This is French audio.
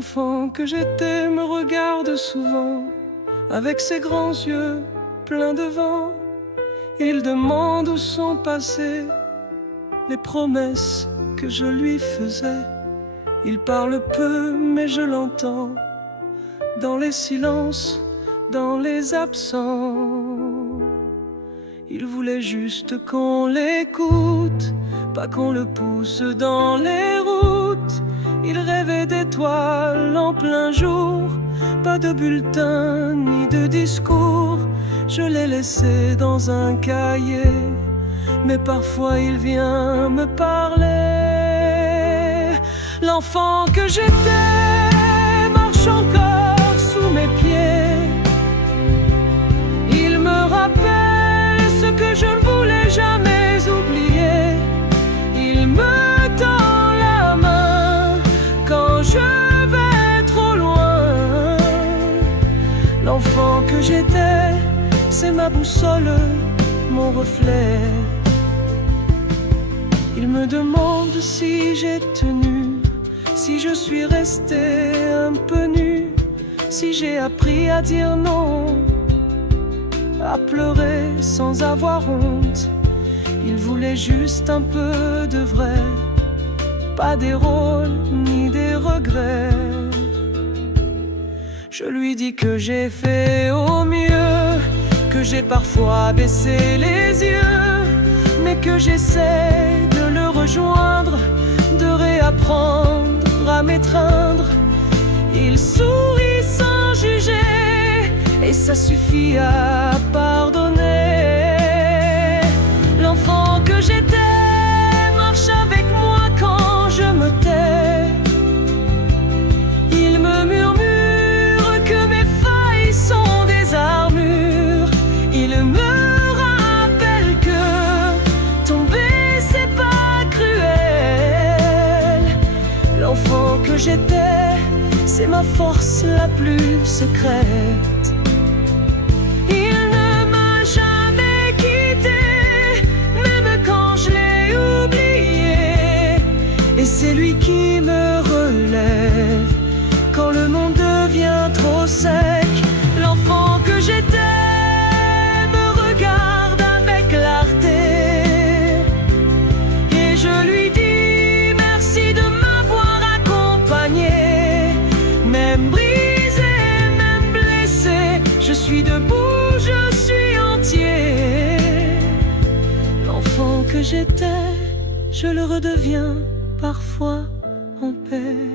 L'enfant que j'étais me regarde souvent avec ses grands yeux pleins de vent. Il demande où sont passées les promesses que je lui faisais. Il parle peu mais je l'entends dans les silences, dans les absents. Il voulait juste qu'on l'écoute, pas qu'on le pousse dans les routes. Il rêvait d'étoiles en plein jour, pas de bulletin ni de discours. Je l'ai laissé dans un cahier, mais parfois il vient me parler. L'enfant que j'étais marche encore sous mes pieds. Il me rappelle ce que je ne voulais jamais oublier. Il me tend la main quand je vais trop loin. L'enfant que j'étais, c'est ma boussole, mon reflet. Il me demande si j'ai tenu, si je suis resté un peu nu, si j'ai appris à dire non, à pleurer sans avoir honte. Il voulait juste un peu de vrai, pas des rôles ni des regrets. Je lui dis que j'ai fait au mieux, que j'ai parfois baissé les yeux, mais que j'essaie de le rejoindre, de réapprendre à m'étreindre. Il sourit sans juger, et ça suffit à pardonner. L'enfant que j'étais marche avec moi quand je me tais. Il me murmure que mes failles sont des armures. Il me rappelle que tomber c'est pas cruel. L'enfant que j'étais, c'est ma force la plus secrète. Il ne m'a jamais quitté, même quand je l'ai oublié. Et c'est lui qui me relève quand le monde devient trop sec. L'enfant que j'étais me regarde avec clarté, et je lui dis merci de m'avoir accompagné. Même brisé, même blessé, je suis debout, je suis entier. L'enfant que j'étais, je le redeviens parfois en paix.